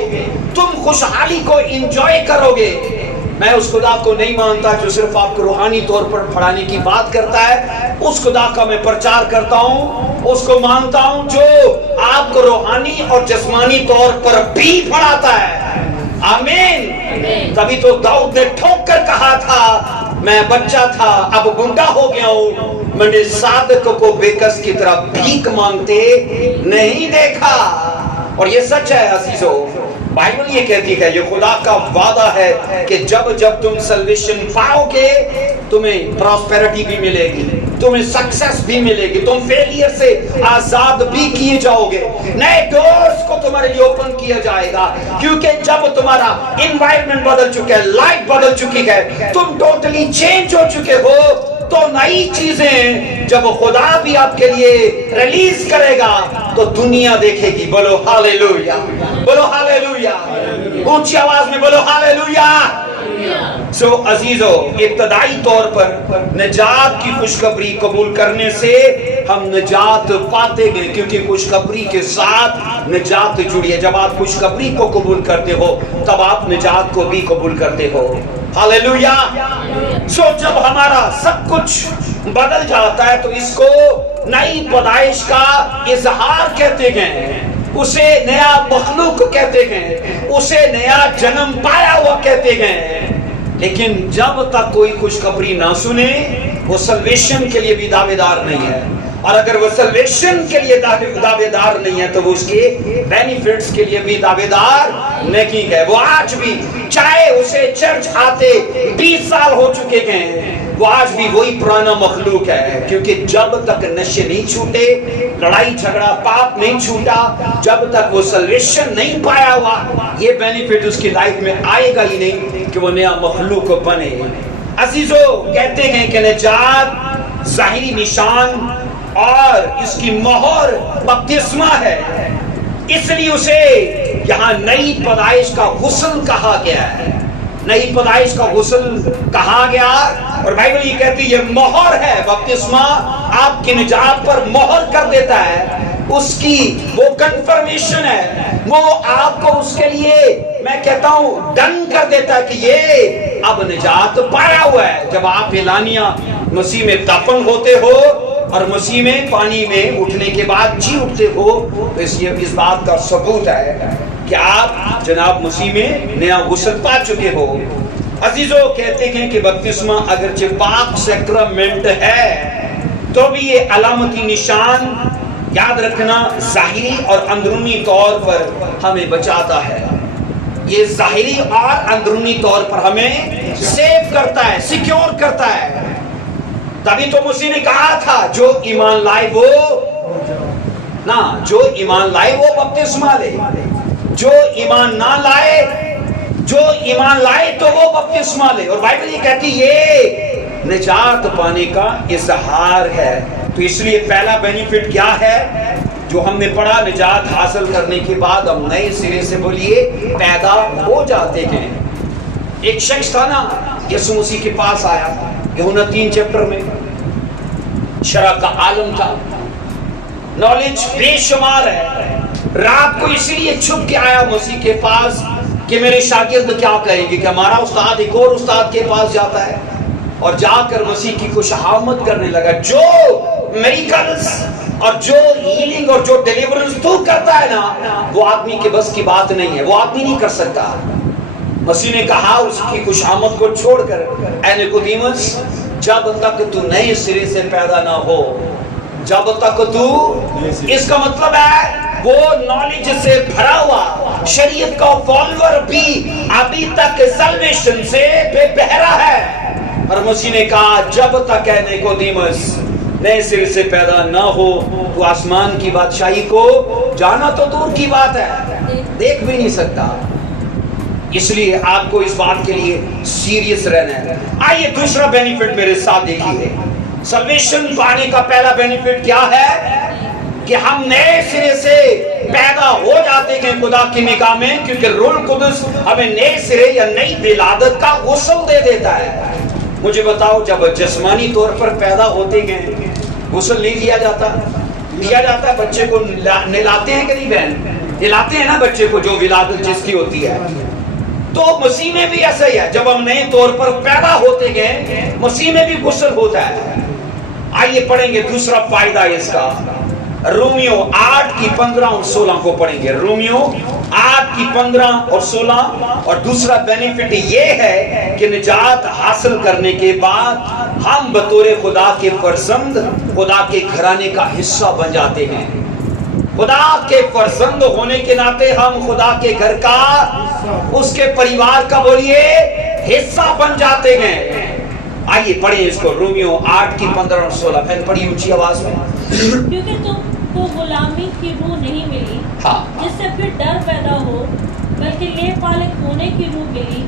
تم خوشحالی کو انجوائے کرو گے۔ میں اس خدا کو نہیں مانتا جو صرف آپ کو روحانی طور پر پڑھانے کی بات کرتا ہے، اس خدا کا میں پرچار کرتا ہوں، اس کو مانتا ہوں جو آپ کو روحانی اور جسمانی طور پر بھی پڑھاتا ہے۔ آمین۔ تبھی تو داؤد نے ٹھوک کر کہا تھا میں بچہ تھا اب بوڑھا ہو گیا ہوں، میں نے صادق کو بےکس کی طرح بھیک مانگتے نہیں دیکھا۔ اور یہ سچ ہے عزیزو، بائبل یہ کہتی ہے، یہ خدا کا وعدہ ہے کہ جب جب تم سلویشن پاؤ گے تمہیں پراسپیرٹی بھی ملے گی، تمہیں سکسس بھی ملے گی، تم فیلئر سے آزاد بھی کیے جاؤ گے، نئے ڈورز کو تمہارے لیے اوپن کیا جائے گا، کیونکہ جب تمہارا انوائرمنٹ بدل چکا ہے، لائف بدل چکی ہے، تم ٹوٹلی چینج ہو چکے ہو، تو نئی چیزیں جب خدا بھی آپ کے لیے ریلیز کرے گا تو دنیا دیکھے گی۔ بولو ہاللیلویہ، بولو ہاللیلویہ، اونچی آواز میں بولو ہاللیلویہ۔ سو عزیزو، ابتدائی طور پر نجات کی خوشخبری قبول کرنے سے ہم نجات پاتے ہیں، کیونکہ خوشخبری کے ساتھ نجات جڑی ہے۔ جب آپ خوشخبری کو قبول کرتے ہو تب آپ نجات کو بھی قبول کرتے ہو۔ ہاللیلویہ۔ سو جب ہمارا سب کچھ بدل جاتا ہے تو اس کو نئی پیدائش کا اظہار کہتے ہیں، اسے نیا مخلوق کہتے ہیں، اسے نیا جنم پایا ہوا کہتے ہیں۔ لیکن جب تک کوئی خوشخبری نہ سنے وہ سلویشن کے لیے بھی دعوے دار نہیں ہے، اور اگر وہ سلویشن کے لیے دعوے دار نہیں ہے تو وہ اس کے بینیفٹس کے لیے بھی دعوے دار نہیں ہے۔ وہ آج بھی چاہے اسے چرچ آتے 20 سال ہو چکے ہیں، وہ آج بھی وہی پرانا مخلوق ہے، کیونکہ جب تک نشے نہیں چھوٹے، لڑائی جھگڑا پاپ نہیں چھوٹا، جب تک وہ سلویشن نہیں پایا ہوا یہ بینیفٹ اس کی لائف میں آئے گا ہی نہیں کہ وہ نیا مخلوق بنے۔ عزیزو، کہتے ہیں کہ نجات ظاہری نشان اور اس کی مہر بپتسمہ ہے، اس لیے اسے یہاں نئی پیدائش کا غسل کہا گیا ہے، نئی پیدائش کا غسل کہا گیا۔ اور بائبل یہ کہتی ہے یہ مہر ہے، بپتسمہ آپ کی نجات پر مہر کر دیتا ہے، اس کی وہ کنفرمیشن ہے، وہ آپ کو اس کے لیے میں کہتا ہوں ڈن کر دیتا ہے کہ یہ اب نجات پایا ہوا ہے۔ جب آپ اعلانیہ مسیح میں دفن ہوتے ہو اور مسیح میں پانی میں اٹھنے کے بعد جی اٹھتے ہو تو اس بات کا ثبوت ہے کہ آپ جناب مسیح میں نیا غسل پا چکے ہو۔ عزیزو، کہتے ہیں کہ بپتسمہ اگرچہ پاک سیکرمنٹ ہے تو بھی یہ علامتی نشان یاد رکھنا ظاہری اور اندرونی طور پر ہمیں بچاتا ہے، یہ ظاہری اور اندرونی طور پر ہمیں سیو کرتا ہے، سیکیور کرتا ہے۔ تبھی تو مسیح نے کہا تھا جو ایمان لائے وہ نہ، جو ایمان لائے وہ بپتسمہ لے، جو ایمان نہ لائے، جو ایمان لائے تو وہ بپتسمہ لے۔ اور بائبل یہ کہتی یہ نجات پانے کا اظہار ہے۔ تو اس لیے پہلا بینیفٹ کیا ہے جو ہم نے پڑھا، نجات حاصل کرنے کے بعد ہم نئے سرے سے بولیے پیدا ہو جاتے ہیں۔ ایک شخص تھا نا یسوع مسیح کے پاس آیا، یوحنا 3 چیپٹر میں، شرع کا عالم تھا، نالج بے شمار ہے، رات کو اسی لیے چھپ کے آیا مسیح کے پاس کہ میرے شاگرد کیا کہیں گے کہ ہمارا استاد ایک اور استاد کے پاس جاتا ہے اور جا کر مسیح کی خوشامد کرنے لگا. جو میریکلز اور جو ہیلنگ اور جو ڈیلیورنس تو کرتا ہے نا، وہ آدمی کے بس کی بات نہیں ہے، وہ آدمی نہیں کر سکتا. مسیح نے کہا اس کی خوشامد کو چھوڑ کر، اے نیکودیمس، جب تک تو نئے سرے سے پیدا نہ ہو، جب تک تو، اس کا مطلب ہے وہ نالج سے بھرا ہوا شریعت کا فالوور بھی ابھی تک سلویشن سے بے بہرا ہے. اور مسیح نے کہا جب تک اے نیکودیمس نئے سرے سے پیدا نہ ہو تو آسمان کی بادشاہی کو جانا تو دور کی بات ہے، دیکھ بھی نہیں سکتا. اس لیے آپ کو اس بات کے لیے سیریس رہنا ہے. آئیے دوسرا بینیفٹ میرے ساتھ دیکھیے. سلویشن پانے کا پہلا بینیفٹ کیا ہے؟ کہ ہم نئے سرے سے پیدا ہو جاتے ہیں خدا کی نگاہ میں، کیونکہ روح القدس ہمیں نئے سرے یا نئی ولادت کا غسل دے دیتا ہے. مجھے بتاؤ، جب جسمانی طور پر پیدا ہوتے ہیں غسل نہیں دیا جاتا؟ دیا جاتا ہے. بچے کو نہلاتے ہیں کہ نہیں بہن؟ نہلاتے ہیں نا بچے کو، جو ولادت جس کی ہوتی ہے. تو مسیح میں بھی ایسا ہی ہے، جب ہم نئے طور پر پیدا ہوتے ہیں مسیح میں بھی غسل ہوتا ہے. آئیے پڑھیں گے دوسرا فائدہ اس کا، رومیو 8:15 اور 16 کو پڑھیں گے. رومیو 8:15 اور 16. اور دوسرا بینیفٹ یہ ہے کہ نجات حاصل کرنے کے بعد ہم بطور خدا کے فرزند خدا کے گھرانے کا حصہ بن جاتے ہیں. خدا کے فرزند ہونے کے ناطے ہم خدا کے گھر کا، اس کے پریوار کا بولیے حصہ بن جاتے ہیں. آئیے پڑھیں اس کو، رومیو 8:15 اور 16. پھر پڑھی اونچی آواز میں. کیونکہ تم کو غلامی کی روح نہیں ملی جس سے پھر ڈر پیدا ہو، بلکہ لے پالک ہونے کی روح ملی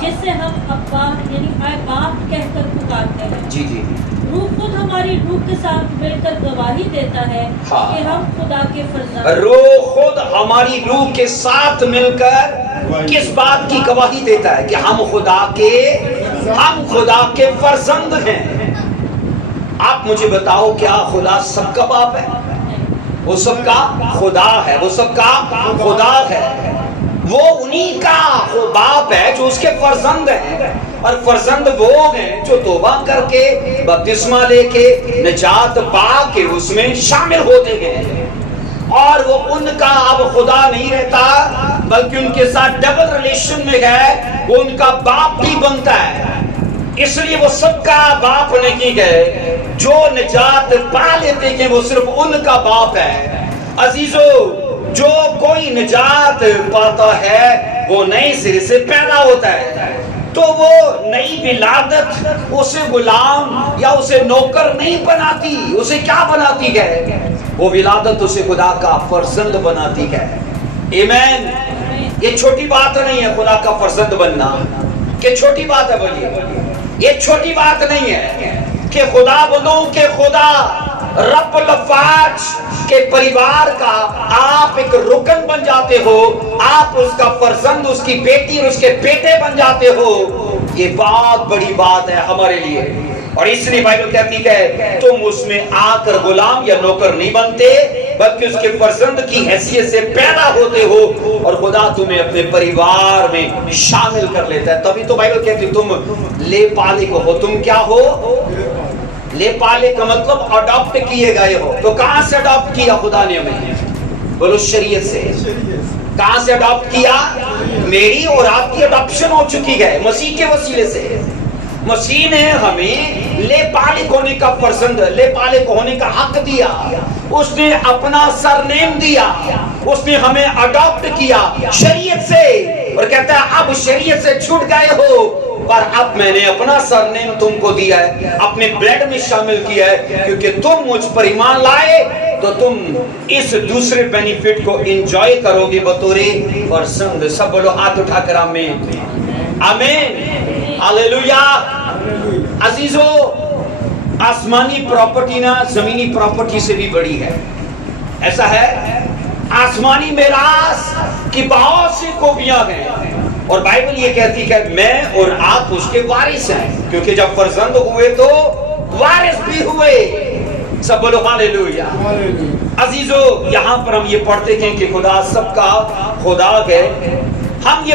جس سے ہم ابا یعنی اے باپ کہہ کر پکارتے ہیں. جی جی. روح خود ہماری روح کے ساتھ مل کر گواہی دیتا ہے کہ ہم خدا کے فرزند. روح خود ہماری روح کے ساتھ مل کر کس بات کی گواہی دیتا ہے؟ کہ ہم خدا کے فرزند ہیں. آپ مجھے بتاؤ، کیا خدا سب کا باپ ہے؟ وہ سب کا خدا ہے، وہ سب کا خدا ہے. وہ انہی کا باپ ہے جو اس کے فرزند ہیں. اور فرزند وہ ہیں جو توبہ کر کے بپتسمہ لے کے نجات پا کے اس میں شامل ہوتے ہیں. اور وہ ان کا اب خدا نہیں رہتا، بلکہ ان کے ساتھ ڈبل ریلیشن میں ہے، وہ ان کا باپ بھی بنتا ہے. اس لیے وہ سب کا باپ نہیں ہے. جو نجات پا لیتے ہیں وہ صرف ان کا باپ ہے. عزیزو، جو کوئی نجات پاتا ہے وہ نئے سرے سے پیدا ہوتا ہے. تو وہ نئی ولادت اسے غلام یا اسے نوکر نہیں بناتی. اسے کیا بناتی ہے؟ وہ ولادت اسے خدا کا فرزند بناتی ہے. آمین. یہ چھوٹی بات نہیں ہے خدا کا فرزند بننا. کہ چھوٹی بات ہے؟ بولیے. یہ چھوٹی بات نہیں ہے کہ خدا بندوں کے خدا رب الافواج کے پریوار کا آپ ایک رکن بن جاتے ہو. آپ اس کا فرزند، اس کی بیٹی اور اس کے بیٹے بن جاتے ہو. یہ بہت بڑی بات ہے ہمارے لیے. اور اس لیے بائبل کہتی ہے تم اس میں آ کر غلام یا نوکر نہیں بنتے، بلکہ اس کے فرزند کی حیثیت سے پیدا ہوتے ہو اور خدا تمہیں اپنے پریوار میں شامل کر لیتا ہے. تبھی تو بائبل کہتی تم لے پالے کو ہو. تم کیا ہو؟ لے پالے کا مطلب اڈاپٹ کیے گئے ہو. تو کہاں سے اڈاپٹ کیا خدا نے ہمیں؟ بولو شریعت سے. کہاں سے اڈاپٹ کیا؟ میری اور آپ کی اڈاپشن ہو چکی ہے مسیح کے وسیلے سے. مسیح نے ہمیں لے پالک ہونے کا فرزند، لے پالک ہونے کا حق دیا. اس نے اپنا سرنیم دیا. اس نے ہمیں اڈاپٹ کیا شریعت سے. اور کہتا ہے اب شریعت سے چھوٹ گئے ہو، پر اب میں نے اپنا سرنیم تم کو دیا ہے، اپنے بلڈ میں شامل کیا ہے. کیونکہ تم مجھ پر ایمان لائے تو تم اس دوسرے بینیفٹ کو انجوائے کرو گے بطور فرزند. سب بولو ہاتھ اٹھا کر آمین. آمین. ہاللیلویا. عزیزو، آسمانی پراپرٹی نا زمینی پراپرٹی سے بھی بڑی ہے. ایسا ہے، آسمانی میراث کی بہت سی خوبیاں ہیں. اور بائبل یہ کہتی ہے کہ میں اور آپ اس کے وارث ہیں. کیونکہ جب فرزند ہوئے تو وارث بھی ہوئے. سب بولو ہاللیلویا. عزیزو، یہاں پر ہم یہ پڑھتے ہیں کہ خدا سب کا خدا ہے. ہم یہ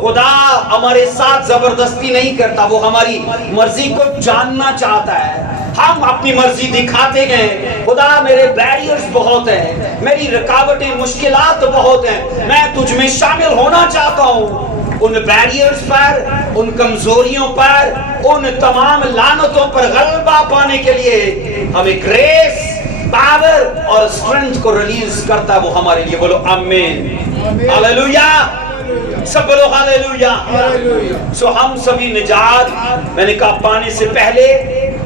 خدا ہمارے ساتھ زبردستی نہیں کرتا, وہ ہماری مرضی کو جاننا چاہتا ہے. ہم اپنی مرضی دکھاتے ہیں, خدا میرے بیریئرز بہت ہیں, میری رکاوٹیں مشکلات بہت ہیں, میں تجھ میں شامل ہونا چاہتا ہوں. ان بیریئرز پر, ان کمزوریوں پر, ان تمام لعنتوں پر غلبہ پانے کے لیے ہمیں گریس, پاور اور اسٹرینتھ کو ریلیز کرتا ہے وہ ہمارے لیے. بولو آمین, ہاللویا, سب بولو ہاللویا. سو ہم سبھی نجات, میں نے کہا پانے سے پہلے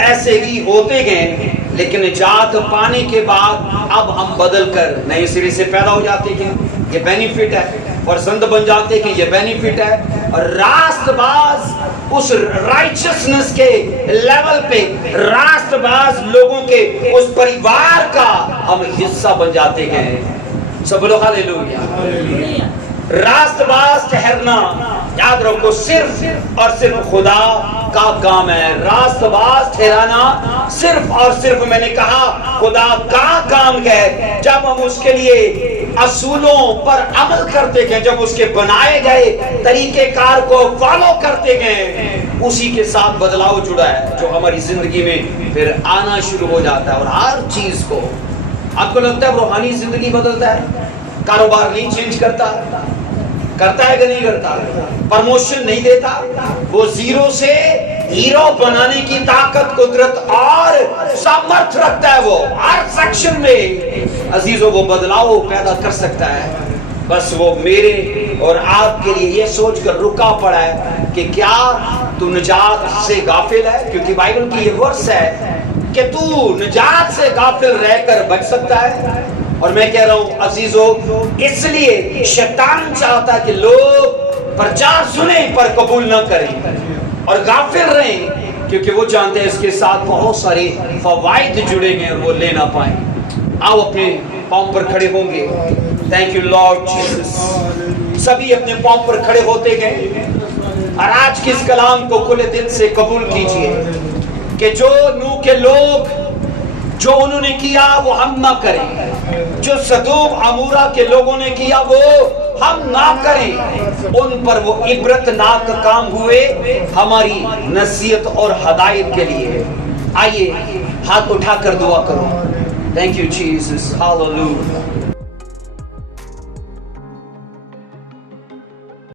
ایسے ہی ہوتے گئے, لیکن نجات پانے کے بعد اب ہم بدل کر نئے سرے سے پیدا ہو جاتے ہیں, یہ بینیفٹ ہے, اور زندہ بن جاتے ہیں, یہ بینیفٹ ہے. اور راست باز اس رائچسنس کے لیول پہ, راست باز لوگوں کے اس پریوار کا ہم حصہ بن جاتے ہیں. سب بولو ہاللویا. راست باز ٹھہرنا یاد رکھو صرف اور صرف خدا کا کام ہے. راست باز ٹھہرانا صرف اور صرف, میں نے کہا, خدا کا کام ہے. جب ہم اس کے لیے اصولوں پر عمل کرتے گئے, جب اس کے بنائے گئے طریقہ کار کو فالو کرتے گئے, اسی کے ساتھ بدلاؤ جڑا ہے جو ہماری زندگی میں پھر آنا شروع ہو جاتا ہے. اور ہر چیز کو, آپ کو لگتا ہے روحانی زندگی بدلتا ہے, کاروبار نہیں چینج کرتا, کرتا ہے کہ نہیں کرتا, پرموشن نہیں دیتا, وہ زیرو سے ہیرو بنانے کی طاقت, قدرت اور سامرتھ رکھتا ہے. وہ ہر سیکشن میں عزیزوں وہ بدلاؤ پیدا کر سکتا ہے. بس وہ میرے اور آپ کے لیے یہ سوچ کر رکا پڑا ہے کہ کیا تو نجات سے غافل ہے, کیونکہ بائبل کی یہ ورس ہے کہ تو نجات سے غافل رہ کر بچ سکتا ہے. اور میں کہہ رہا ہوں عزیزو, اس لیے شیطان چاہتا ہے کہ لوگ پرچار سنیں پر قبول نہ کریں اور غافل رہیں, کیونکہ وہ جانتے ہیں اس کے ساتھ بہت سارے فوائد جڑے گئے اور وہ لے نہ پائیں. آؤ اپنے پاؤں پر کھڑے ہوں گے. Thank you lord Jesus. سبھی اپنے پاؤں پر کھڑے ہوتے گئے اور آج کے اس کلام کو کھلے دل سے قبول کیجئے کہ جو نوح کے لوگ جو انہوں نے کیا وہ ہم نہ کریں, جو سدوم عمورہ کے لوگوں نے کیا وہ ہم نہ کریں. ان پر وہ عبرتناک کام ہوئے ہماری نصیحت اور ہدایت کے لیے. آئیے ہاتھ اٹھا کر دعا کرو. Thank you Jesus, hallelujah.